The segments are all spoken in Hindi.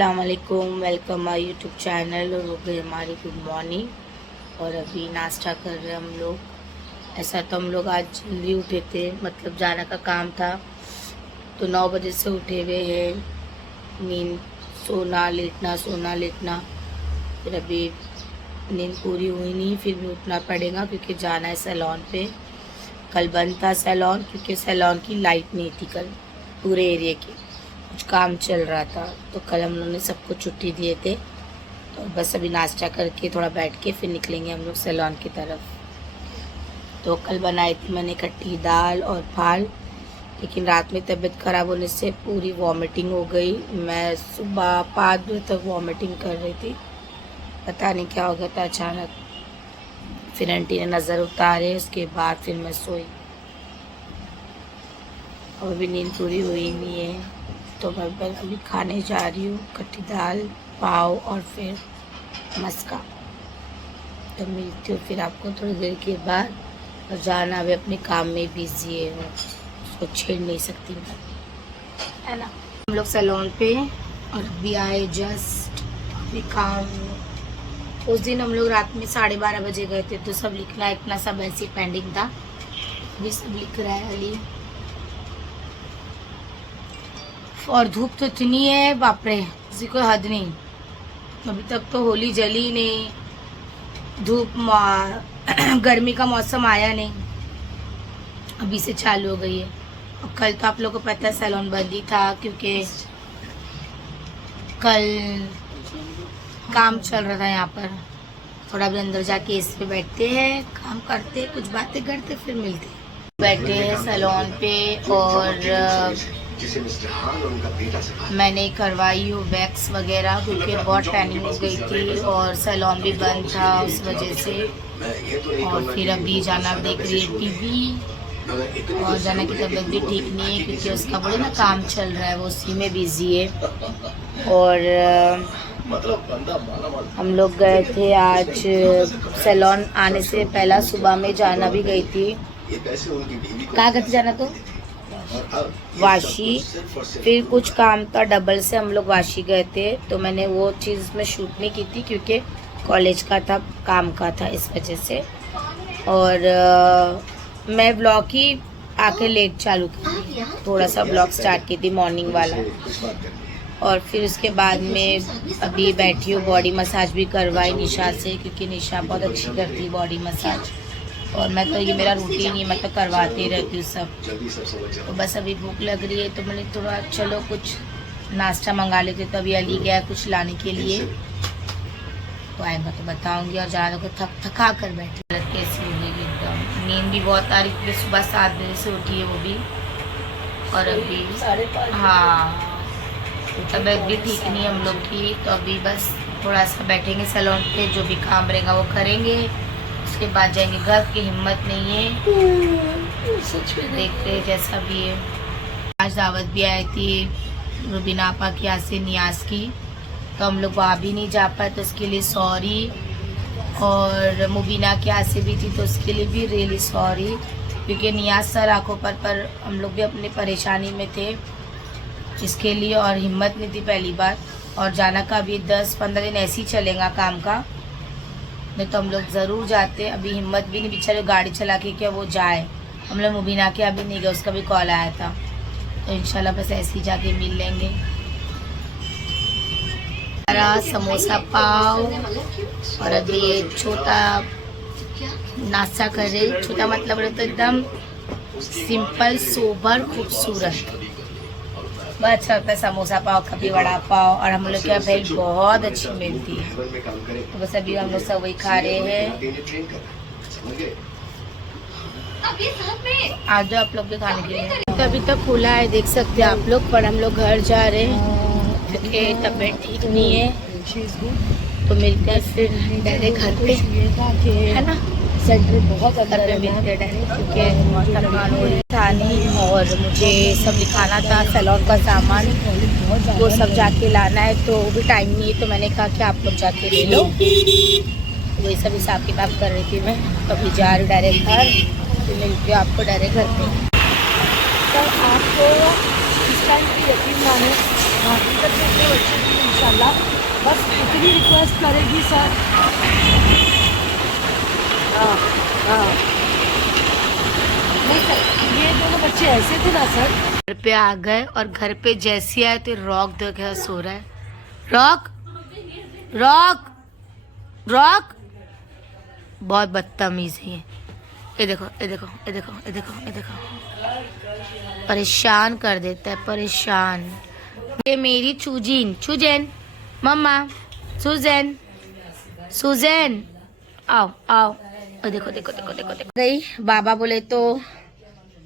अस्सलामुअलैकुम, वेलकम माय यूट्यूब चैनल। और हो गई हमारी गुड मॉर्निंग और अभी नाश्ता कर रहे हैं हम लोग। ऐसा तो हम लोग आज जल्दी उठे थे, मतलब जाने का काम था तो 9 बजे से उठे हुए हैं। नींद सोना लेटना, फिर अभी नींद पूरी हुई नहीं, फिर भी उठना पड़ेगा क्योंकि जाना है सैलून पे। कल बंद था सैलून क्योंकि सैलून की लाइट नहीं थी कल पूरे एरिया की, कुछ काम चल रहा था तो कल हम लोगों ने सबको छुट्टी दिए थे। तो बस अभी नाश्ता करके थोड़ा बैठ के फिर निकलेंगे हम लोग सैलून की तरफ। तो कल बनाई थी मैंने खट्टी दाल और फाल, लेकिन रात में तबीयत ख़राब होने से पूरी वॉमिटिंग हो गई। मैं सुबह 5 बजे तक वॉमिटिंग कर रही थी, पता नहीं क्या हो गया था अचानक। फिर आंटी ने नज़र उतारे, उसके बाद फिर मैं सोई। और अभी नींद पूरी हुई नहीं है तो मैं अभी खाने जा रही हूँ खट्टी दाल, पाव और फिर मस्का। तो मिलती हूँ फिर आपको थोड़ी देर के बाद। और जाना अभी अपने काम में बिजी है, उसको छेड़ नहीं सकती मैं, है ना। हम लोग सैलून पे और अभी आए जस्ट अभी काम। उस दिन हम लोग रात में 12:30 बजे गए थे तो सब लिखना इतना सब ऐसे पेंडिंग था, अभी सब लिख रहा है अली। और धूप तो इतनी है बाप रे, किसी को हद नहीं। अभी तक तो होली जली नहीं, गर्मी का मौसम आया नहीं, अभी से चालू हो गई है। और कल तो आप लोगों को पता है सैलून बंद ही था क्योंकि कल काम चल रहा था यहाँ पर। थोड़ा भी अंदर जाके इस पे बैठते हैं, काम करते, कुछ बातें करते, फिर मिलते हैं। बैठे हैं सैलून पे और मैंने करवाई हूँ वैक्स वगैरह क्योंकि बहुत टैनिंग हो गई थी और सैलून भी बंद था उस वजह से। और फिर अभी जाना देख रही है टीवी, और जाना की तबीयत भी ठीक नहीं है क्योंकि उसका बोले ना काम चल रहा है, वो उसी में बिजी है। और हम लोग गए थे आज सैलून आने से पहला, सुबह में जाना भी गई थी। कहाँ गए थे जाना तो वाशी, फिर कुछ काम था डबल से हम लोग वाशी गए थे तो मैंने वो चीज़ में शूट नहीं की थी क्योंकि कॉलेज का था, काम का था, इस वजह से। और मैं ब्लॉग ही आके लेट चालू की, थोड़ा सा ब्लॉग स्टार्ट की थी मॉर्निंग वाला। और फिर उसके बाद में अभी बैठी हूँ, बॉडी मसाज भी करवाई निशा से क्योंकि निशा बहुत अच्छी करती है बॉडी मसाज। और मैं तो ये मेरा रूटीन ही, मैं तो करवाती रहती हूँ सब। तो बस अभी भूख लग रही है तो मैंने थोड़ा चलो कुछ नाश्ता मंगा लेते। तो अभी अली गया कुछ लाने के लिए, तो आएगा तो बताऊंगी। और ज़्यादा को थका कर बैठी, कैसी हो गई एकदम, नींद भी बहुत आ रही थी। सुबह 7 बजे से उठी है वो भी, और अभी 5:30, हाँ तबीयत भी ठीक नहीं है हम लोग की। तो अभी बस थोड़ा सा बैठेंगे सैलून पे, जो भी काम रहेगा वो करेंगे, उसके बाद जाएंगे घर की। हिम्मत नहीं है, सच में देखते हैं जैसा भी है। आज दावत भी आई थी रुबीना आपा की यहाँ से, नियाज की, तो हम लोग वहाँ भी नहीं जा पाए तो उसके लिए सॉरी। और मुबीना के यहाँ से भी थी तो उसके लिए भी रियली सॉरी क्योंकि नियाज सर आँखों पर हम लोग भी अपने परेशानी में थे इसके लिए, और हिम्मत नहीं थी पहली बार। और जाना का अभी 10-15 दिन ऐसे ही चलेगा काम का, नहीं तो हम लोग ज़रूर जाते। अभी हिम्मत भी नहीं, बेचारे गाड़ी चला के क्या वो जाए। हम लोग मुबीना के अभी नहीं गए, उसका भी कॉल आया था, तो इंशाल्लाह बस ऐसे ही जाके मिल लेंगे। समोसा पाव, और अभी ये छोटा नाश्ता कर रहे, छोटा मतलब तो एकदम सिंपल सोबर खूबसूरत, बहुत अच्छा होता है समोसा पाव, कभी वड़ा पाव। और हम लोग क्या भेल बहुत अच्छी मिलती है, तो बस अभी हम लोग सब वही खा रहे हैं। आ जाओ आप लोग भी खाने के लिए। तो अभी तक खुला है देख सकते हैं आप लोग, पर हम लोग घर जा रहे हैं क्योंकि तबीयत ठीक नहीं है। तो मिलते हैं फिर डायरेक्ट घर पे, है ना। सेंटर बहुत अंदर है, मिलते हैं डायरेक्ट क्योंकि थकान हो रही था नहीं, और मुझे सब लिखाना था सैलून का सामान, वो सब जाके लाना है तो वो भी टाइम नहीं है। तो मैंने कहा कि आप लोग जाके ले लो, वही सब हिसाब किताब कर रही थी मैं। तो अभी जा रही डायरेक्ट घर, तो मिलती हूँ आपको डायरेक्ट घर पे। तो आपको इस टाइम की यकीन माने, बाकी तक बच्चे माशाल्लाह। बस इतनी रिक्वेस्ट करेगी सर। हाँ हाँ, नहीं सर, ये दोनों बच्चे ऐसे थे ना सर। घर पे आ गए और घर पे जैसे आए तो रॉक देखा सो रहा है। रॉक रॉक रॉक बहुत बदतमीज है ये देखो ये देखो ये देखो ये देखो ये देखो, परेशान कर देता है, परेशान। ये मेरी चूजीन चूजैन, मम्मा सुजैन सुजैन, आओ आओ। देखो देखो देखो देखो देखो गई। बाबा बोले तो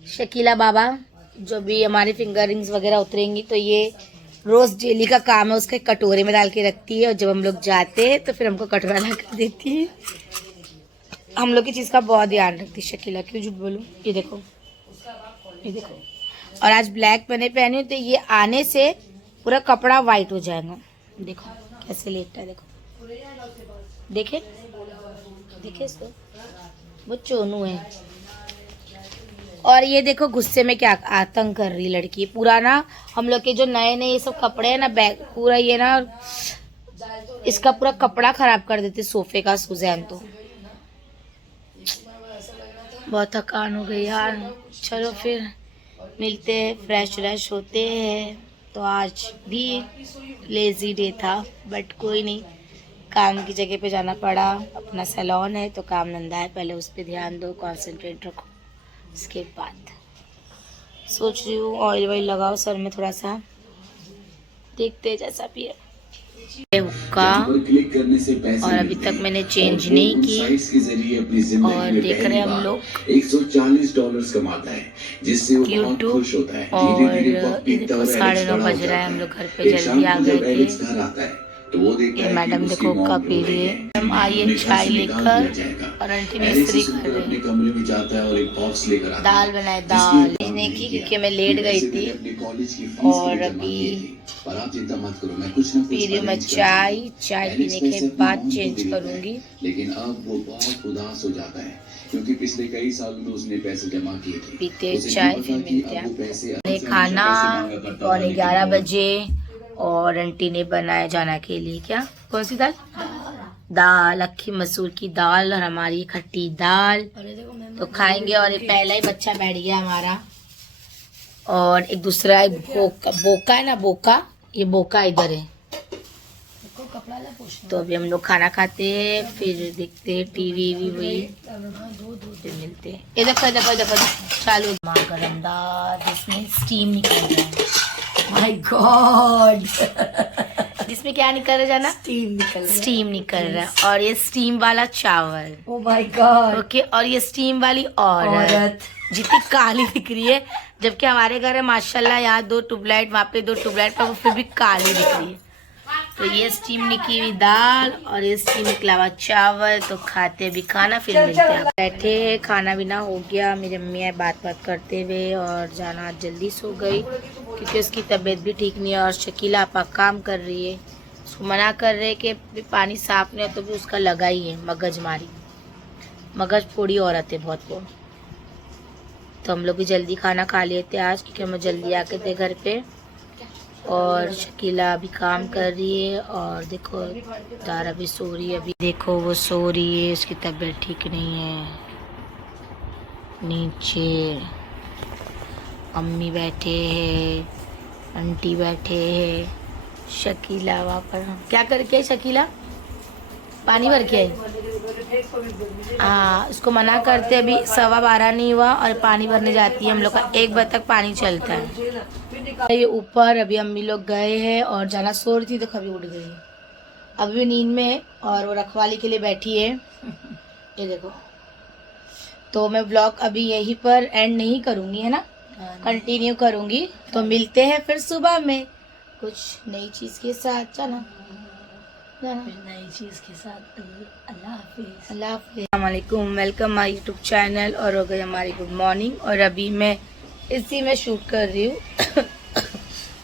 शकीला बाबा जो भी हमारे फिंगर रिंग्स वगैरह उतरेंगी तो ये रोज डेली का काम है, उसके कटोरे में डाल के रखती है और जब हम लोग जाते हैं तो फिर हमको कटोरा ला कर देती है। हम लोग की चीज़ का बहुत ध्यान रखती है शकीला, क्यों झूठ बोलूं। ये देखो ये देखो, और आज ब्लैक मैंने पहनी तो ये आने से पूरा कपड़ा वाइट हो जाएगा। देखो कैसे लेटता है, देखो देखे देखे इसको, वो चोनू है। और ये देखो गुस्से में क्या आतंक कर रही लड़की। पूरा ना हम लोग के जो नए नए ये सब कपड़े हैं ना, बैग पूरा ये ना इसका पूरा कपड़ा खराब कर देते सोफे का सुजैन। तो बहुत थकान हो गई यार। चलो फिर मिलते हैं, फ्रेश व्रेश होते हैं। तो आज भी लेजी डे था बट कोई नहीं, काम की जगह पे जाना पड़ा। अपना सैलून है तो काम धंधा है, पहले उस पर ध्यान दो, कंसंट्रेट रखो। इसके बाद सोच रही हूँ ऑयल वॉयल लगाओ सर में थोड़ा सा, देखते हैं जैसा भी है। हुक्का और अभी तक मैंने चेंज नहीं की और देख रहे हैं हम लोग $140 कमाता है जिससे वो बहुत खुश होता है। और 9:30 बज रहा है, हम लोग घर पे जल्दी आ गए थे। ये मैडम देखो हुक्का पी रही है। हम आइए चाय लेकर और आंटी मिस्त्री कर रही है। दाल बनाए, दाल नहीं की क्योंकि मैं लेट गई थी और अभी पी रही हूँ मैं चाय। चाय पीने के बाद चेंज करूँगी। लेकिन अब वो बहुत उदास हो जाता है क्योंकि पिछले कई सालों में उसने पैसे जमा किए थे। पीते चाय फिर मिलते हैं। खाना 11:15 बजे और आंटी ने बनाया जाना के लिए क्या, कौन सी दाल, दाल अक्खी मसूर की दाल और हमारी खट्टी दाल तो खाएंगे। और ये पहला ही बच्चा बैठ गया हमारा और एक दूसरा एक बोका है ना, बोका, ये बोका इधर है। तो अभी हम लोग खाना खाते हैं, फिर देखते हैं टीवी वही, फिर मिलते हैं। ये देखो देखो देखो चालू गरम दाल जिसमें स्टीम निकल रहा है। माय गॉड जिसमें क्या निकल रहा है जाना, स्टीम निकल रहा है। और ये स्टीम वाला चावल, ओ माय गॉड। ओके, और ये स्टीम वाली औरत जितनी काली दिख रही है, जबकि हमारे घर है माशाल्लाह यहाँ 2 ट्यूबलाइट, वहाँ पे 2 ट्यूबलाइट, पर वो फिर भी काली दिख रही है। तो ये स्टीम निकली हुई दाल और ये स्टीम निकला हुआ चावल। तो खाते भी खाना, फिर मिलते हैं। बैठे खाना बिना हो गया, मेरी अम्मी बात करते हुए, और जाना आज जल्दी सो गई क्योंकि उसकी तबीयत भी ठीक नहीं है। और शकीला आपा काम कर रही है, उसको मना कर रहे कि पानी साफ नहीं है तो भी उसका लगा ही है मगज मारी, मगज फोड़ी औरत है बहुत वो। तो हम लोग भी जल्दी खाना खा लिए थे आज क्योंकि हम जल्दी आके थे घर पे। और शकीला अभी काम कर रही है और देखो तारा भी सो रही है। अभी देखो वो सो रही है, उसकी तबीयत ठीक नहीं है। नीचे अम्मी बैठे हैं, आंटी बैठे हैं, शकीला वहाँ पर क्या करके, शकीला पानी भर के हाँ, उसको मना करते अभी 12:15 नहीं हुआ और पानी भरने जाती है। हम लोग का 1 बजे तक पानी चलता है। ये ऊपर अभी अम्मी लोग गए हैं और जाना सो रही थी तो कभी उठ गई, अभी भी नींद में और वो रखवाली के लिए बैठी है। ये देखो, तो मैं ब्लॉग अभी यहीं पर एंड नहीं करूँगी, है ना, कंटिन्यू करूँगी। तो मिलते हैं फिर सुबह में कुछ नई चीज़ के साथ। चलो नई चीज़ के साथ। अल्लाह हाफिज़। अल्लाह हाफिज़। अस्सलाम वालेकुम, वेलकम माय यूट्यूब चैनल। और हो गई हमारी गुड मॉर्निंग और अभी मैं इसी में शूट कर रही हूँ।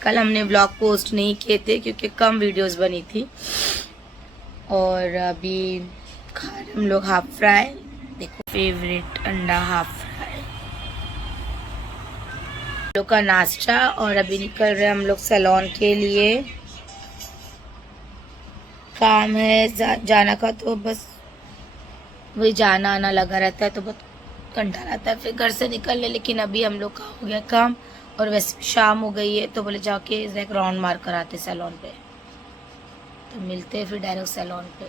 कल हमने ब्लॉग पोस्ट नहीं किए थे क्योंकि कम वीडियोस बनी थी। और अभी खा रहे हम लोग हाफ फ्राई, देखो फेवरेट अंडा हाफ फ्राई हम लोग का नाश्ता। और अभी निकल रहे हम लोग सैलून के लिए काम है जाना का, तो बस वही जाना आना लगा रहता है, तो बहुत घंटा रहता है फिर घर से निकलने। लेकिन अभी हम लोग का हो गया काम, और वैसे भी शाम हो गई है, तो बोले जाके एक राउंड मार कर आते सैलून पे, तो मिलते हैं फिर डायरेक्ट सैलून पे।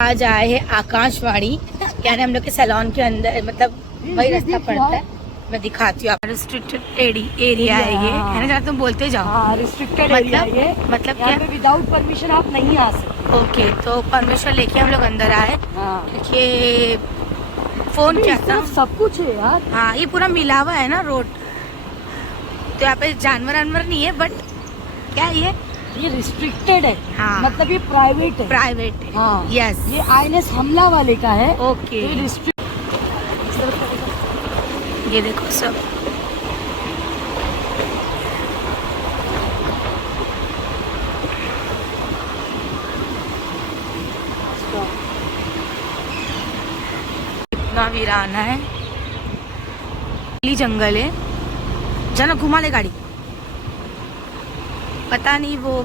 आज आए हैं आकाशवाणी, यानी हम लोग के सैलून के अंदर, मतलब वही रास्ता पड़ता है, मैं दिखाती हूँ। रिस्ट्रिक्टेड एरिया है ये, है ना, जरा तुम बोलते जाओ। हाँ, रिस्ट्रिक्टेड एरिया है ये, मतलब यहाँ क्या? पे विदाउट परमिशन आप नहीं आ सकते। ओके, तो परमिशन लेके हम लोग अंदर आए। हाँ, ये फोन क्या था? सब कुछ है यार। हाँ, ये पूरा मिला हुआ है ना रोड, तो यहाँ पे जानवर वानवर नहीं है, बट क्या ये रिस्ट्रिक्टेड है। हाँ, मतलब ये प्राइवेट है। प्राइवेट है। हाँ, यस, ये INS हमला वाले का है। ओके। तो रिस्ट्रिक्ट, ये देखो सब, इतना वीराना है, जंगल है। जाना घुमा ले गाड़ी, पता नहीं वो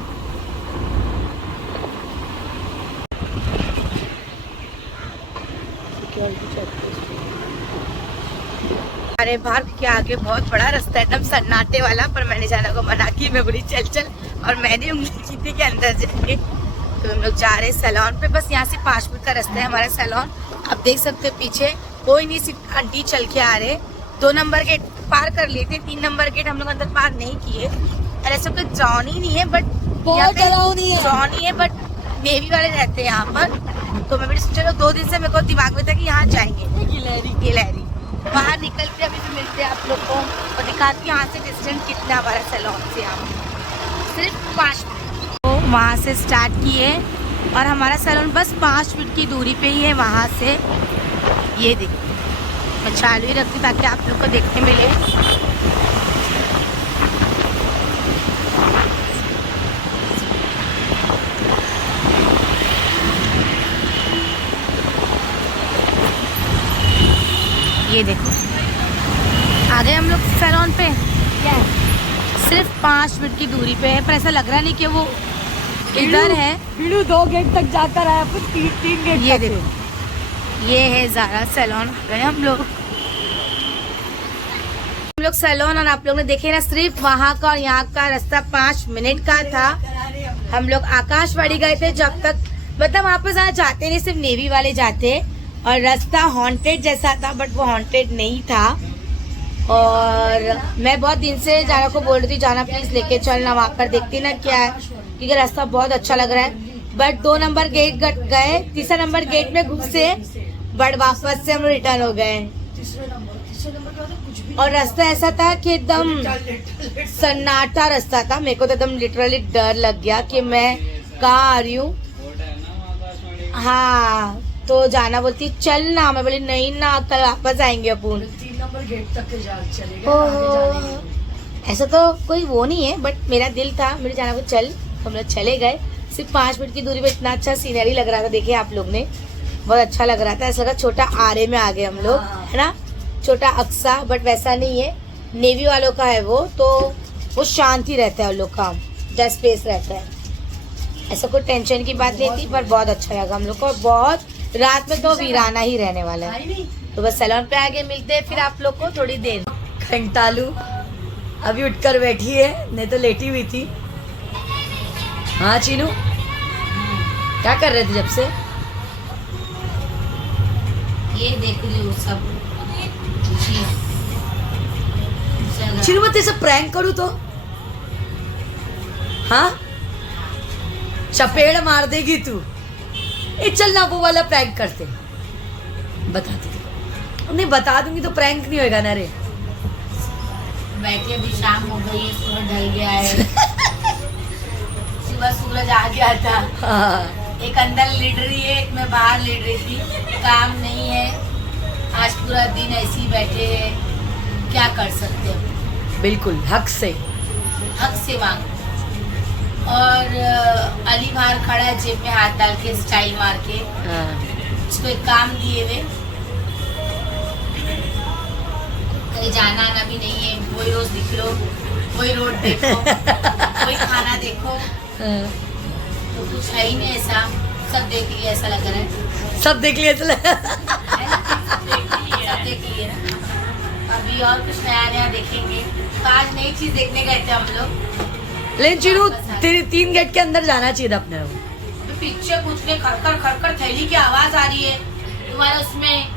अरे बाहर के आगे बहुत बड़ा रास्ता है, एकदम सन्नाटे वाला, पर मैंने जाना को मना की, मैं बोली चल चल, और मैंने उंगली की थी कि अंदर जाएंगे। तो हम लोग जा रहे हैं सैलून पे, बस यहाँ से 5 मिनट का रास्ता है हमारा सैलून। आप देख सकते हो पीछे कोई नहीं, सिर्फ आंटी चल के आ रहे। 2 नंबर गेट पार कर लिए थे, 3 नंबर गेट हम लोग अंदर पार नहीं किए। और ऐसा कोई जॉन ही नहीं है, बट जॉन ही है, बट नेवी वाले रहते हैं यहाँ पर। तो मैं चलो 2 दिन से मेरे को दिमाग में था कि यहाँ जाएंगे गिलहरी। बाहर निकलते अभी भी मिलते हैं आप लोग को, और दिखाती हूँ यहाँ से डिस्टेंस कितना हमारा सैलून से, यहाँ सिर्फ 5 मिनट। तो वहाँ से स्टार्ट किए, और हमारा सैलून बस 5 मिनट की दूरी पे ही है वहाँ से। ये देखिए, मैं चालू ही रखती ताकि आप लोग को देखने मिले। ये देखो, आ गए हम लोग सैलून पे। क्या है? सिर्फ 5 मिनट की दूरी पे है, पर ऐसा लग रहा नहीं कि वो इधर है। 2 गेट तक जाकर आया, फिर 3 गेट। ये देखो, ये है ज़ारा सैलून। गए हम लोग सैलून, और आप लोग ने देखे ना, सिर्फ वहाँ का और यहाँ का रास्ता 5 मिनट का था। हम लोग आकाशवाणी गए थे, जब तक मतलब वहाँ पर ज़्यादा जाते नहीं, सिर्फ नेवी वाले जाते, और रास्ता हॉन्टेड जैसा था, बट वो हॉन्टेड नहीं था। और मैं बहुत दिन से जाना को बोल रही थी, जाना प्लीज लेके चलना, वहाँ पर देखती ना क्या है, क्योंकि रास्ता बहुत अच्छा लग रहा है। बट 2 नंबर गेट गए, 3 नंबर गेट में घुसे, बट वापस से हम लोग रिटर्न हो गए। और रास्ता ऐसा था कि एकदम सन्नाटा रास्ता था, मेरे को तो एकदम लिटरली डर लग गया कि मैं कहाँ आ रही हूँ। हाँ, तो जाना बोलती चल ना, मैं बोली नहीं ना, कल वापस आएंगे अपन। 3 नंबर गेट तक चले गए। ऐसा तो कोई वो नहीं है, बट मेरा दिल था, मेरे जाना को चल, हम लोग चले गए। सिर्फ 5 मिनट की दूरी पे इतना अच्छा सीनरी लग रहा था, देखिए आप लोग ने, बहुत अच्छा लग रहा था। ऐसा लगा छोटा आरे में आ गए हम लोग, है ना, छोटा अक्सा, बट वैसा नहीं है, नेवी वालों का है वो, तो वो शांति रहता है उन लोग का, जहाँ स्पेस रहता है, ऐसा कोई टेंशन की बात नहीं थी। पर बहुत अच्छा लगा हम लोग को, बहुत रात में तो वीराना ही रहने वाला है। तो बस सैलून पे आगे मिलते हैं फिर आप लोग को थोड़ी देर। घंटालू अभी उठकर बैठी है, नहीं तो लेटी हुई थी। हाँ चीनू, क्या कर रहे थे जब से? ये देख रही हूँ सब चीनू, मैं तेरे से प्रैंक करूँ तो? हाँ, चपेड़ मार देगी तू। ए चल ना, वो वाला प्रैंक करते, बताती नहीं, बता दूंगी तो प्रैंक नहीं होएगा ना रे। बैठे, अभी शाम हो गई है, सूरज ढल गया है। सुबह सूरज आ गया था। हाँ। एक अंदर लेट रही है, एक मैं बाहर लेट रही थी, काम नहीं है, आज पूरा दिन ऐसे ही बैठे हैं, क्या कर सकते हैं। बिल्कुल हक से मांग। और अली बाहर खड़ा है, जेब में हाथ डाल के स्टाइल मार के, उसको एक काम दिए हुए, कहीं जाना आना भी नहीं है, वही रोज दिख लो, वही रोड देखो, वही खाना देखो, तो कुछ है ही नहीं ऐसा, सब देख लिए ऐसा लग रहा है। सब देख लिए चले। सब देख लिए ना। अभी और कुछ नया नया देखेंगे। तो आज नई चीज देखने गए थे हम लोग। लेकिन चिरू तेरी 3 गेट के अंदर जाना चाहिए था अपने को। तो पीछे कुछ ने खड़खड़ थैली की आवाज आ रही है तुम्हारे उसमें।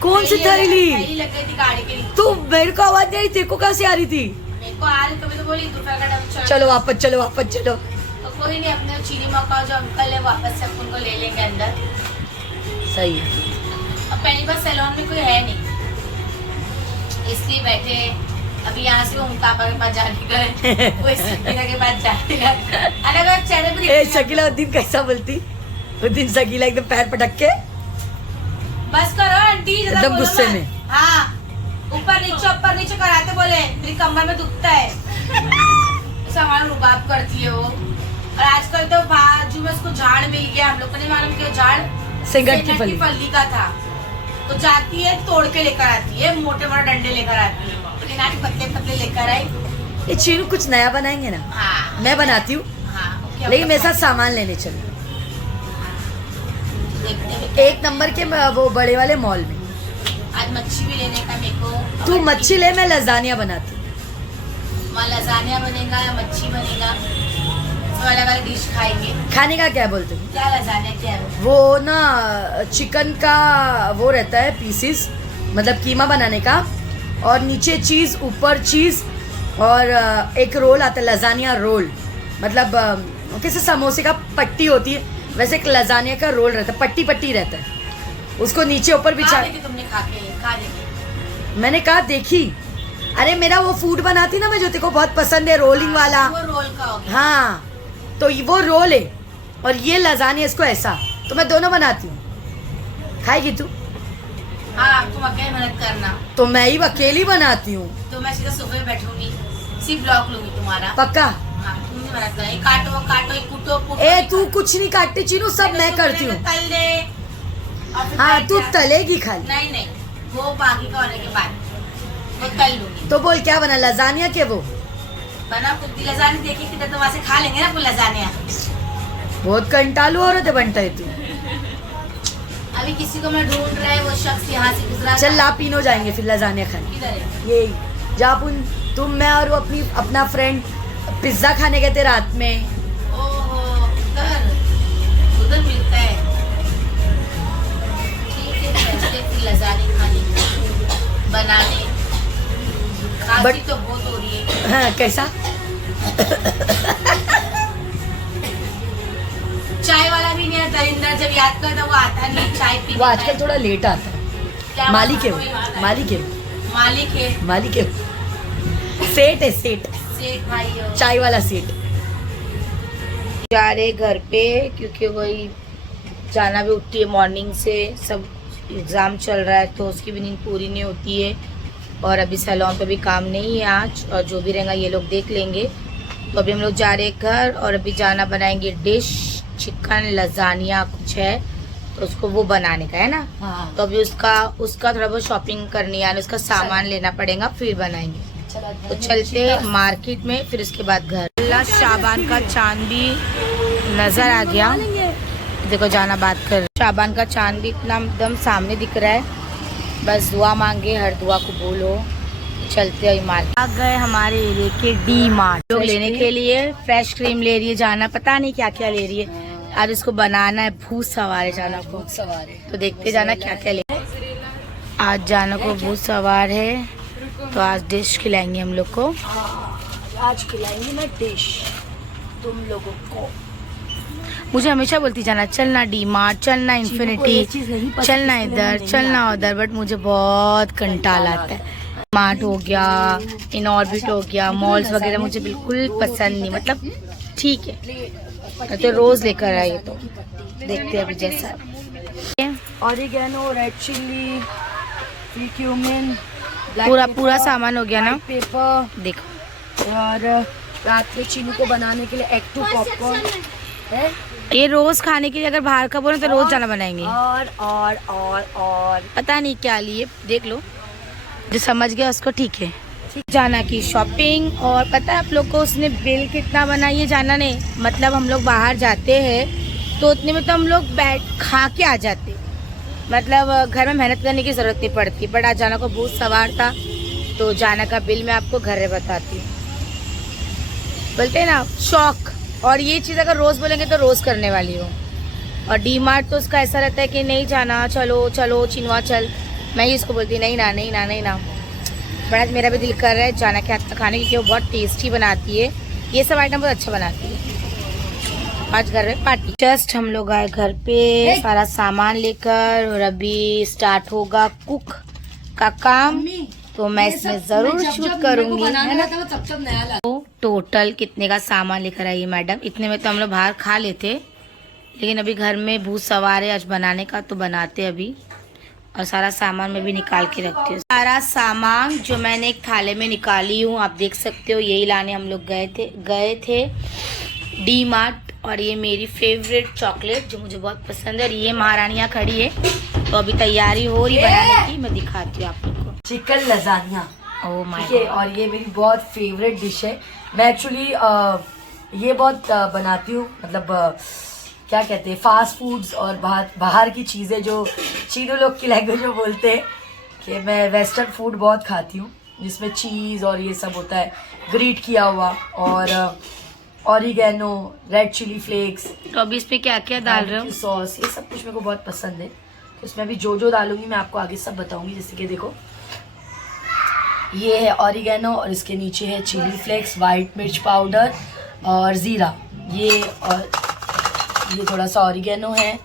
कौन सी थैली? थैली लग गई थी गाड़ी के नीचे। तू मेरे को आवाज नहीं आ रही, तेरे को कहाँ से आ रही थी? मेरे को आ रही, तुम्हें तो बोली दोपहर का टाइम। चलो वापस चलो वापस चलो। तो कोई नहीं, अपने चीनी मौका जो अंकल है वापस से अपन को ले लेंगे अंदर। सही है। अब पहली बार सैलून में कोई है नहीं, इसलिए बैठे। अभी यहाँ से ओम पापा के पास जाने गए, वो शकीला के पास जाने गए। अलग अलग चेहरे पे ए शकीला उस दिन कैसा बोलती? उस दिन शकीला एकदम पैर पटक के बस करो आंटी, ज्यादा एकदम बोलो गुस्से मत। में। हाँ, ऊपर नीचे कराते बोले मेरी कमर में दुखता है। ऐसा हमारा रुबाब करती है वो। और आजकल तो बाजू में उसको झाड़ मिल गया, हम लोग को नहीं मालूम कि वो झाड़ सिंगट की फली का था। तो जाती है तोड़ के लेकर आती है, मोटे मोटे डंडे लेकर आती है, लेकिन आज पतले पतले लेकर आई। ये चीनू कुछ नया बनाएंगे ना। हाँ मैं बनाती हूँ, हाँ, लेकिन मेरे साथ सामान लेने चलो। देखते 1 नंबर के वो बड़े वाले मॉल में। आज मच्छी भी लेने का मेरे को। तू मच्छी ले, मैं लजानिया बनाती हूँ। वहाँ लजानिया बनेगा या मच्छी बनेगा, तो अलग अलग डिश खाएंगे। खाने का क्या बोलते हो? क्या लजानिया क्या है वो ना चिकन का वो रहता है पीसीस, मतलब कीमा बनाने का, और नीचे चीज़, ऊपर चीज़, और एक रोल आता है लजानिया रोल। मतलब कैसे समोसे का पट्टी होती है, वैसे एक लजानिया का रोल रहता है, पट्टी पट्टी रहता है, उसको नीचे ऊपर बिछा। तुमने खा देखे? मैंने कहा देखी। अरे मेरा वो फूड बनाती ना मैं, जो तेरे को बहुत पसंद है, रोलिंग वाला। वो रोल का हो गया। हाँ, तो वो रोल है और ये लजानिया, इसको ऐसा। तो मैं दोनों बनाती हूँ। खाएगी तू? हाँ, तुम अकेले मेहनत करना। तो मैं ही अकेली बनाती हूँ। तो मैं सीधा सुबह बैठूंगी, सिर्फ ब्लॉक लूंगी तुम्हारा। पक्का? हाँ, तुम नहीं मेहनत करें, काटो कूटो। ए तू कुछ नहीं काटती चीनू, सब मैं करती हूँ। तल दे। और फिर हाँ बैठ तू जा। तलेगी खाली। नहीं, वो बाकी का होने के बाद वो तल लूंगी। तो बोल क्या बना, लजानिया के वो? बना कुछ भी लजानी, देखी किधर तो वहाँ से खा लेंगे ना कुछ लजानिया। बहुत कंटालू औरत बनता है तू। अभी किसी को मैं ढूंढ रहा है, वो शख्स यहाँ से गुजरा। चल ला पीनो जाएंगे फिर लजानिया खाने। किधर है? यही जहाँ तुम मैं और वो अपना फ्रेंड पिज्जा खाने गए थे रात में। ओहो, उधर मिलता है। ठीक है, चलते फिर लजानी खाने बनाने। खांसी तो बहुत हो रही है। हाँ कैसा? चाय वाला भी नहीं आता दरिंदर, जब याद करता वो आता नहीं चाय पी। वो आजकल थोड़ा लेट आता है। क्या मालिक है वही वो, वाला है। मालिक है, मालिक है, सेठ है, सेठ, सेठ भाई हो। चाय वाला सेठ। जा रहे घर पे, क्योंकि वही जाना भी उठती है मॉर्निंग से। सब एग्ज़ाम चल रहा है तो उसकी भी नींद पूरी नहीं होती है। और अभी सैलून पे भी काम नहीं है आज, और जो भी रहेगा ये लोग देख लेंगे। तो अभी हम लोग जा रहे हैं घर, और अभी जाना बनाएंगे डिश, चिकन लजानिया कुछ है, तो उसको वो बनाने का है ना। हाँ। तो अभी उसका थोड़ा बहुत शॉपिंग करनी है, उसका सामान लेना पड़ेगा, फिर बनाएंगे। तो चलते मार्केट में, फिर उसके बाद घर। अल्लाह शाबान का चांद भी नजर आ गया। देखो जाना बात कर, शाबान का चांद भी इतना एकदम सामने दिख रहा है। बस दुआ मांगे, हर दुआ को बोलो। चलते हैं मार्केट। आ गए हमारे एरिया के डी मार्ट लोग लेने के लिए। फ्रेश क्रीम ले रही है जाना, पता नहीं क्या क्या ले रही है। आज इसको बनाना है, भूत सवार है जाना को। सवार है तो देखते जाना क्या क्या ले। आज जाना को भूत सवार है, तो आज डिश खिलाएंगे हम लोग को। आज खिलाएंगे ना डिश तुम लोगों को। मुझे हमेशा बोलती जाना चलना डी मार्ट, चलना इन्फिनिटी, चलना इधर चलना उधर, बट मुझे बहुत कंटाल आता है। मार्ट हो गया, इन ऑर्बिट हो गया, मॉल्स वगैरह मुझे बिल्कुल पसंद नहीं। मतलब ठीक है तो रोज लेकर आए, तो देखते हैं अभी जैसा। ऑरिगेनो, रेड चिल्ली, क्यूमिन, पूरा सामान हो गया ना। पेपर देखो, और रात में चीनू को बनाने के लिए एग टू पॉपकॉर्न है। ये रोज खाने के लिए अगर बाहर का बोले तो रोज जाना बनाएंगे। और पता नहीं क्या लिए, देख लो, जो समझ गया उसको ठीक है। जाना की शॉपिंग। और पता है आप लोग को उसने बिल कितना बना, ये जाना नहीं, मतलब हम लोग बाहर जाते हैं तो उतने में तो हम लोग बैठ खा के आ जाते, मतलब घर में मेहनत करने की ज़रूरत नहीं पड़ती। बट आज जाना को बहुत सवार था, तो जाना का बिल मैं आपको घर में बताती हूँ। बोलते हैं ना शौक, और ये चीज़ अगर रोज़ बोलेंगे तो रोज़ करने वाली हो। और डी मार्ट तो उसका ऐसा रहता है कि नहीं जाना, चलो चलो चिनवा चल, मैं ही इसको बोलती नहीं ना नहीं ना नहीं ना। बट आज मेरा भी दिल कर रहा है जाना के हाथ का खाने, क्योंकि वो बहुत टेस्टी बनाती है, ये सब आइटम बहुत अच्छा बनाती है। आज घर में पार्टी। जस्ट हम लोग आए घर पे सारा सामान लेकर, और अभी स्टार्ट होगा कुक का काम, तो मैं इसमें जरूर शूट करूंगी, है ना। तो टोटल कितने का सामान लेकर आई है मैडम? इतने में तो हम लोग बाहर खा लेते, लेकिन अभी घर में भूत सवार है आज बनाने का, तो बनाते अभी। और सारा सामान मैं भी निकाल के रखती हूँ। सारा सामान जो मैंने एक थाले में निकाली हूँ, आप देख सकते हो, यही लाने हम लोग गए थे डी मार्ट। और ये मेरी फेवरेट चॉकलेट जो मुझे बहुत पसंद है, और ये महारानी यहाँ खड़ी है, तो अभी तैयारी हो रही बनाने की, मैं दिखाती हूँ आप लोग को। चिकन लजानिया, ओह माय ठीक है, और ये मेरी बहुत फेवरेट डिश है। मैं एक्चुअली ये बहुत बनाती हूँ, मतलब क्या कहते हैं, फास्ट फूड्स और बाहर की चीज़ें, जो चीनू लोग की लैंग्वेज में बोलते हैं कि मैं वेस्टर्न फूड बहुत खाती हूँ, जिसमें चीज़ और ये सब होता है, ग्रीट किया हुआ, और ऑरिगेनो, रेड चिली फ्लेक्स। तो अभी इस पे क्या क्या डाल रहे हो? सॉस, ये सब कुछ मेरे को बहुत पसंद है, तो इसमें अभी जो डालूंगी मैं आपको आगे सब बताऊंगी। जैसे कि देखो, ये है ऑरिगेनो, और इसके नीचे है चिली फ्लेक्स, वाइट मिर्च पाउडर और ज़ीरा, ये थोड़ा सा ऑरिगेनो है।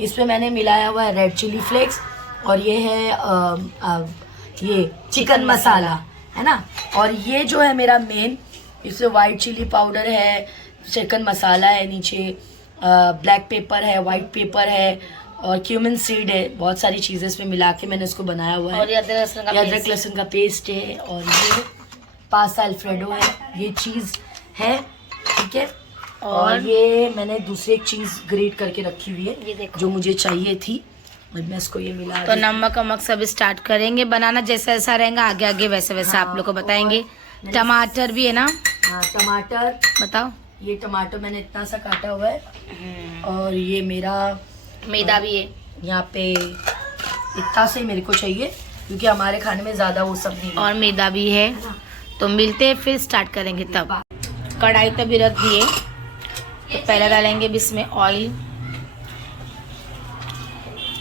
इसमें मैंने मिलाया हुआ है रेड चिली फ्लेक्स, और ये है ये चिकन मसाला, है ना। और ये जो है मेरा मेन, इसमें वाइट चिली पाउडर है, चिकन मसाला है, नीचे ब्लैक पेपर है, वाइट पेपर है, और क्यूमिन सीड है, बहुत सारी चीज़ें इसमें मिला के मैंने इसको बनाया हुआ है। और ये अदरक लहसुन का पेस्ट है, और ये पास्ता अल्फ्रेडो है, ये चीज़ है, ठीक है। और ये मैंने दूसरी एक चीज़ ग्रेट करके रखी हुई है, ये देखो, जो मुझे चाहिए थी, और मैं इसको ये मिला। तो नमक वमक सब स्टार्ट करेंगे बनाना, जैसा जैसा रहेगा आगे आगे वैसे वैसे आप लोग को बताएंगे। टमाटर भी है ना? हाँ, टमाटर बताओ। ये टमाटर मैंने इतना सा काटा हुआ है, और ये मेरा मैदा भी है यहाँ पे, इतना से मेरे को चाहिए, क्योंकि हमारे खाने में ज़्यादा वो सब नहीं है। और मैदा भी है, तो मिलते हैं फिर स्टार्ट करेंगे तब। कढ़ाई तो भी रख दिए, तो पहले डालेंगे इसमें ऑयल।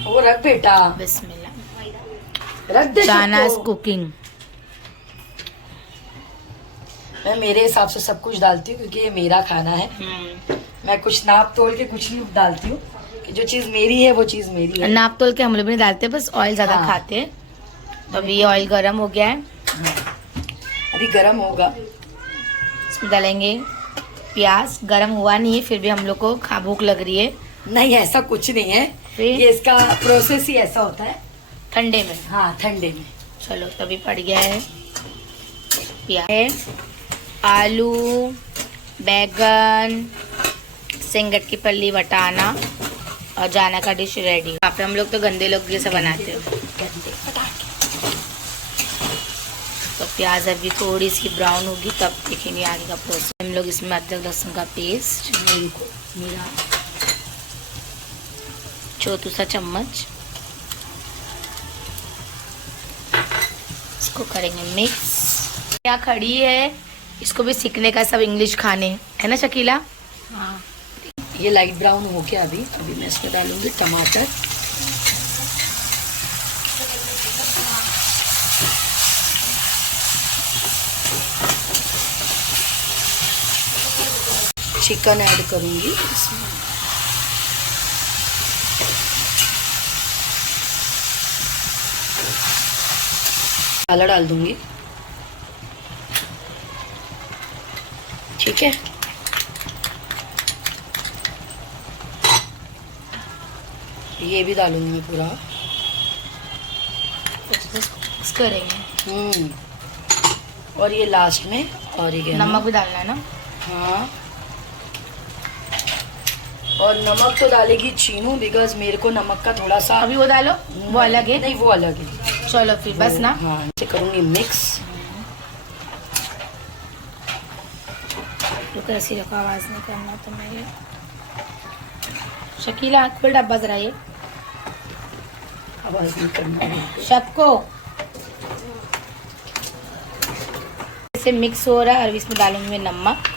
वो रख बेटा, बिस्मिल्लाह। रख दे। जाना कुकिंग। मैं मेरे हिसाब से सब कुछ डालती हूँ, क्योंकि ये मेरा खाना है। मैं कुछ नाप तोल के कुछ नहीं डालती हूँ, कि जो चीज़ मेरी है वो चीज़ मेरी है। नाप तोल के हम लोग भी नहीं डालते, बस ऑयल ज़्यादा खाते हैं। तो अभी ऑयल गरम हो गया है, अभी गरम होगा, इसमें डालेंगे प्याज। गरम हुआ नहीं है, फिर भी हम लोग को भूख लग रही है। नहीं, ऐसा कुछ नहीं है, फिर ये इसका प्रोसेस ही ऐसा होता है ठंडे में। हाँ, ठंडे में। चलो, तभी पड़ गया है प्याज, आलू, बैगन, सिंगट की पल्ली, वटाना, और जाना का डिश रेडी। यहाँ पे हम लोग तो गंदे लोग जैसा बनाते हो। तो प्याज अभी थोड़ी सी ब्राउन होगी, तब देखेंगे आगे का प्रोसेस। हम लोग इसमें अदरक लहसुन का पेस्ट, मेरा चौथा चम्मच, इसको करेंगे मिक्स। क्या खड़ी है, इसको भी सीखने का, सब इंग्लिश खाने, है ना शकीला? हाँ। ये लाइट ब्राउन हो गया, अभी मैं इसमें डालूंगी टमाटर, चिकन ऐड करूंगी इसमें, मसाला डाल दूंगी, ठीक है। ये भी डालूंगी मैं पूरा, मिक्स करेंगे। और ये लास्ट में ऑरिगेनो, नमक भी डालना है ना? हाँ, और नमक तो डालेगी चीनू, बिकॉज मेरे को नमक का थोड़ा सा, अभी वो डालो, वो अलग है। नहीं, वो अलग है। चलो फिर बस ना। हाँ, इसे करूँगी मिक्स। रुको ऐसी रखो, आवाज़ नहीं करना तुम्हें। ये शकीला खोल डब्बा जरा, ये आवाज नहीं करना। सबको इसे मिक्स हो रहा है और इसमें डालूंगी मैं नमक।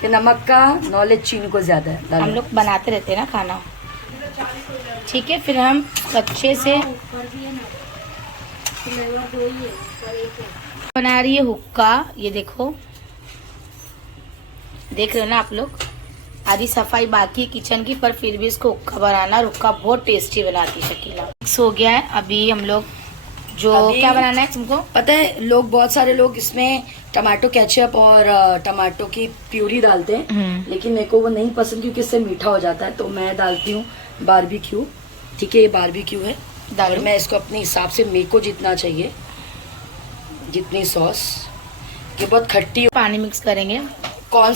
कि नमक का नॉलेज चीनी को ज्यादा है। हम लोग बनाते रहते हैं ना खाना, ठीक है। फिर हम अच्छे से बना रही है हुक्का, ये देखो, देख रहे हो ना आप लोग। आधी सफाई बाकी किचन की, पर फिर भी इसको हुक्का बनाना, और हुक्का बहुत टेस्टी बनाती है शकीला। मिक्स हो गया है। अभी हम लोग जो क्या बनाना है तुमको पता है? लोग, बहुत सारे लोग इसमें टमाटो केचप और टमाटो की प्यूरी डालते हैं, लेकिन मेरे को वो नहीं पसंद क्योंकि इससे मीठा हो जाता है। तो मैं डालती हूँ बारबेक्यू। ठीक है, ये बारबेक्यू है, और मैं इसको अपने हिसाब से, मेरे को जितना चाहिए, जितनी सॉस। ये बहुत खट्टी। पानी मिक्स करेंगे। कॉर्न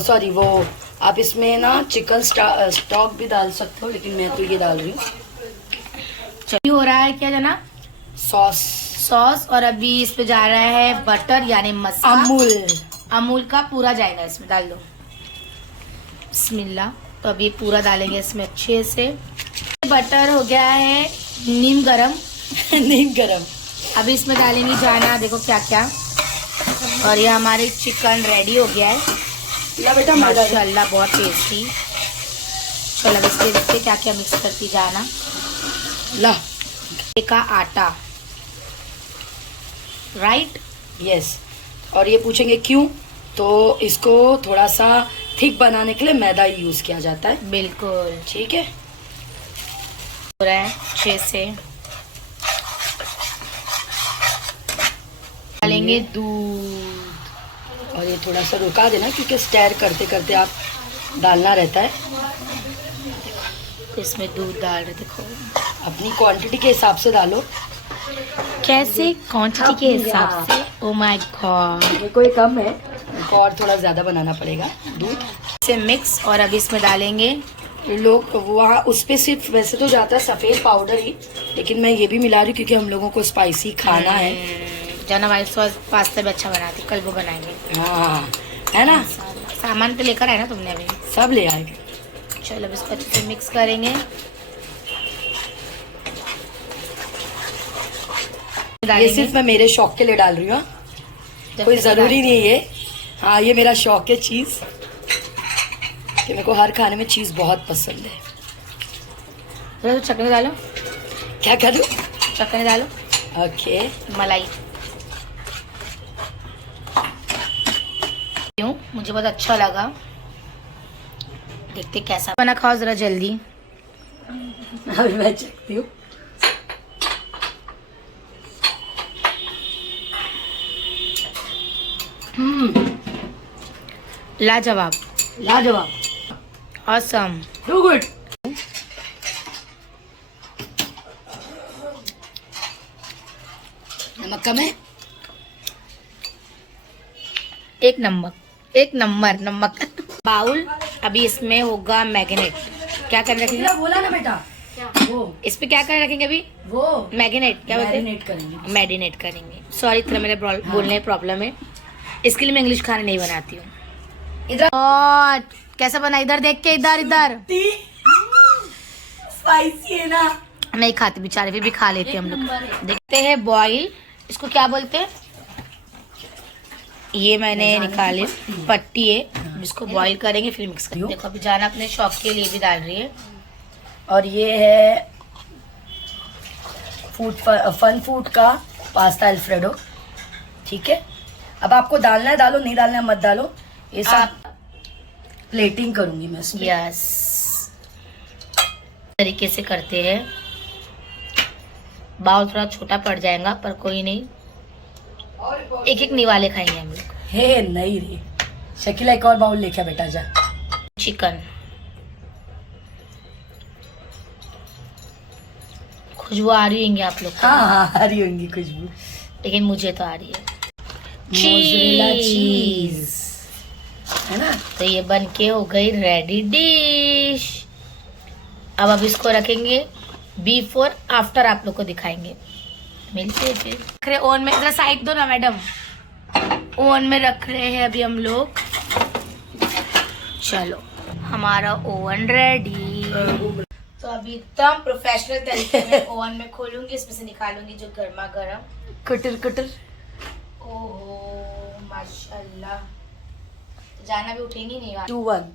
सॉरी, वो आप इसमें ना चिकन स्टॉक भी डाल सकते हो, लेकिन मैं तो ये डाल रही हूँ। चलिए हो रहा है क्या जना, सॉस। और अभी इस पे जा रहा है बटर यानी मस्का। अमूल का पूरा जाएगा इसमें, डाल दो। बिस्मिल्लाह। तो अभी पूरा डालेंगे इसमें अच्छे से। बटर हो गया है नीम गरम। नीम गरम। अभी इसमें डालेंगे जाना, देखो क्या क्या। और ये हमारे चिकन रेडी हो गया है। ला बेटा, माशाल्लाह बहुत टेस्टी। चलो अब इसके देखते क्या क्या मिक्स करती जाना। ला का आटा, राइट, यस। और ये पूछेंगे क्यों, तो इसको थोड़ा सा थिक बनाने के लिए मैदा यूज किया जाता है। बिल्कुल ठीक है। हो रहा है अच्छे से। डालेंगे दूध, और ये थोड़ा सा रुका देना क्योंकि स्टेर करते करते आप डालना रहता है। इसमें दूध डाल रहे, देखो अपनी क्वांटिटी के हिसाब से डालो। कैसे क्वांटिटी के हिसाब से। ओ माय गॉड, ये कोई कम है, इनको और थोड़ा ज़्यादा बनाना पड़ेगा दूध से मिक्स। और अभी इसमें डालेंगे, लोग वहाँ उस पर सिर्फ वैसे तो जाता है सफ़ेद पाउडर ही, लेकिन मैं ये भी मिला रही हूँ क्योंकि हम लोगों को स्पाइसी खाना है। जाना वाइट सॉस पास्ता भी अच्छा बनाती, कल वो बनाएंगे। हाँ, है ना। सामान तो लेकर आए ना तुमने अभी? सब ले आएंगे। चलो अब इसको अच्छे से मिक्स करेंगे। ये सिर्फ मैं मेरे शौक के लिए डाल रही हूँ, कोई ज़रूरी नहीं है। हाँ, ये मेरा शौक है चीज़, कि मेरे को हर खाने में चीज़ बहुत पसंद है। तो चटनी डालो। क्या करूँ? चटनी डालो। ओके। मलाई क्यों, मुझे बहुत अच्छा लगा। देखते कैसा बना, खाओ जरा जल्दी। अभी मैं चखती हूँ। लाजवाब, लाजवाब, ऑसम, टू गुड। नमक कम है? एक नंबर नमक। बाउल, अभी इसमें होगा मैग्नेट। क्या कर रखेंगे? बोला ना बेटा, वो इस पे क्या कर रखेंगे अभी? वो मैग्नेट, क्या बोलते हैं? मैरिनेट करेंगे। मैरिनेट करेंगे। सॉरी, इतना मेरे बोलने प्रॉब्लम है, इसके लिए मैं इंग्लिश खाना नहीं बनाती हूँ। इधर और कैसा बना, इधर देख के, इधर स्पाइसी है ना। नहीं खाते बेचारे, फिर भी खा लेते हम लोग। देखते हैं बॉईल, इसको क्या बोलते हैं? ये मैंने निकाली पट्टी है, जिसको बॉईल करेंगे फिर मिक्स करेंगे। देखो अभी जाना अपने शौक के लिए भी डाल रही है। और ये है फन फूड का पास्ता अल्फ्रेडो। ठीक है, अब आपको डालना है डालो, नहीं डालना है मत डालो। ये सब प्लेटिंग करूंगी मैं इसमें। यस, तरीके से करते हैं। बाउल थोड़ा छोटा पड़ जाएगा, पर कोई नहीं, एक एक निवाले खाएंगे हम लोग। हे नहीं रे शकीला, एक और बाउल लेके आ बेटा, जा। चिकन, खुशबू आ रही होंगी आप लोग को? हाँ हाँ, आ रही होंगी खुशबू, लेकिन मुझे तो आ रही है। मोज़रेला चीज, है ना। तो ये बन के हो गई रेडी डिश। अब इसको रखेंगे बिफोर आफ्टर, आप लोग को दिखाएंगे। मिलते हैं फिर। ओवन में, इधर साइड दो ना मैडम। ओवन में रख रहे हैं अभी हम लोग चलो हमारा ओवन रेडी। तो अभी एकदम प्रोफेशनल तरीके में ओवन में खोलूंगी, इसमें से निकालूंगी जो गर्मा गर्म। Cutter cutter. ओहो माशाल्लाह, जाना भी उठेंगी नहीं यार। 2 1।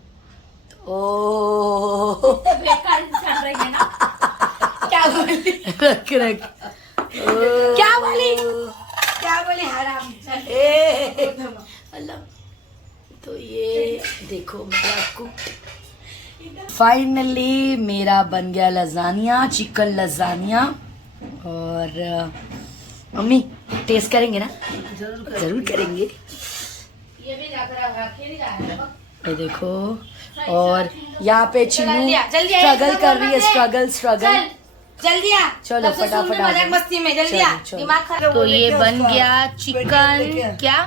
ओ बेकार इंसान रही है ना। क्या बोली रख रख। क्या बोली क्या बोली हराम। अल्लाह। तो ये देखो मैं आपको फाइनली मेरा बन गया लजानिया, चिकन लजानिया। और मम्मी टेस्ट करेंगे ना? जरूर करेंगे। ये भी रखे जा रहे हैं। ये देखो, और यहाँ पे चीनू जल्दी आ, स्ट्रगल कर रही है, स्ट्रगल। जल्दी आ। चलो तब से फटाफट सुन में आ मजाक जाओ। मस्ती में जल्दी आ। चलो, चलो। दिमाग खराब। तो ये बन गया चिकन क्या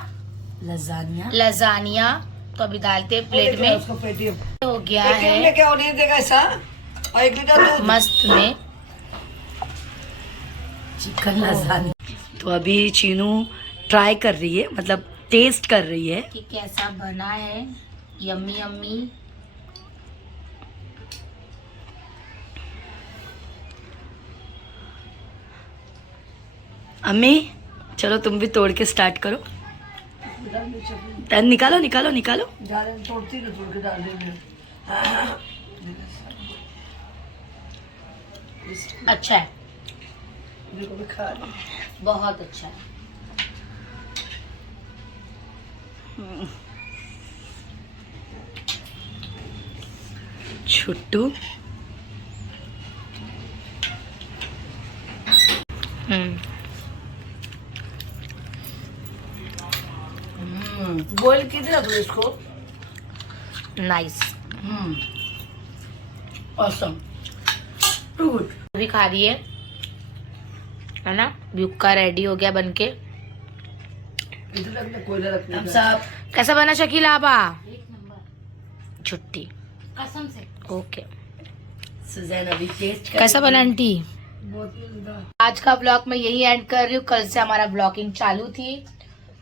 लजानिया। लजानिया। तो अभी डालते हैं प्लेट में। हो गया है क्या होने देगा ऐसा, और 1 लीटर दूध। मस्त में चिकन लजानिया। तो अभी चीनू ट्राई कर रही है, मतलब टेस्ट कर रही है कि कैसा बना है। Yummy yummy. अम्मी चलो तुम भी तोड़ के स्टार्ट करो। निकालो निकालो निकालो। अच्छा है, बहुत अच्छा है। छुट्टू बोल किधर तू इसको। नाइस। Awesome, too good. भी खा रही है ना। भुक्का रेडी हो गया बनके। हम सब कैसा बना शकील आबा? छुट्टी कसम से। ओके, सुजैन अभी टेस्ट कैसा बना आंटी? आज का ब्लॉग मैं यही एंड कर रही हूँ। कल से हमारा ब्लॉगिंग चालू थी,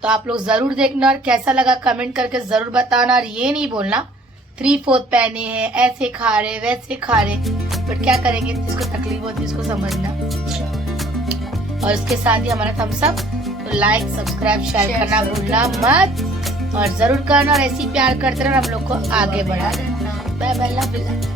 तो आप लोग जरूर देखना और कैसा लगा कमेंट करके जरूर बताना। और ये नहीं बोलना 3/4 पहने हैं, ऐसे खा रहे वैसे खा रहे, बट क्या करेंगे, जिसको तकलीफ होती है उसको समझना। और उसके साथ ही हमारा थम्स अप। तो लाइक सब्सक्राइब शेयर करना भूलना मत, और जरूर करना। और ऐसे ही प्यार करते रहना, हम लोग को आगे बढ़ा देना। Bye bye, love you.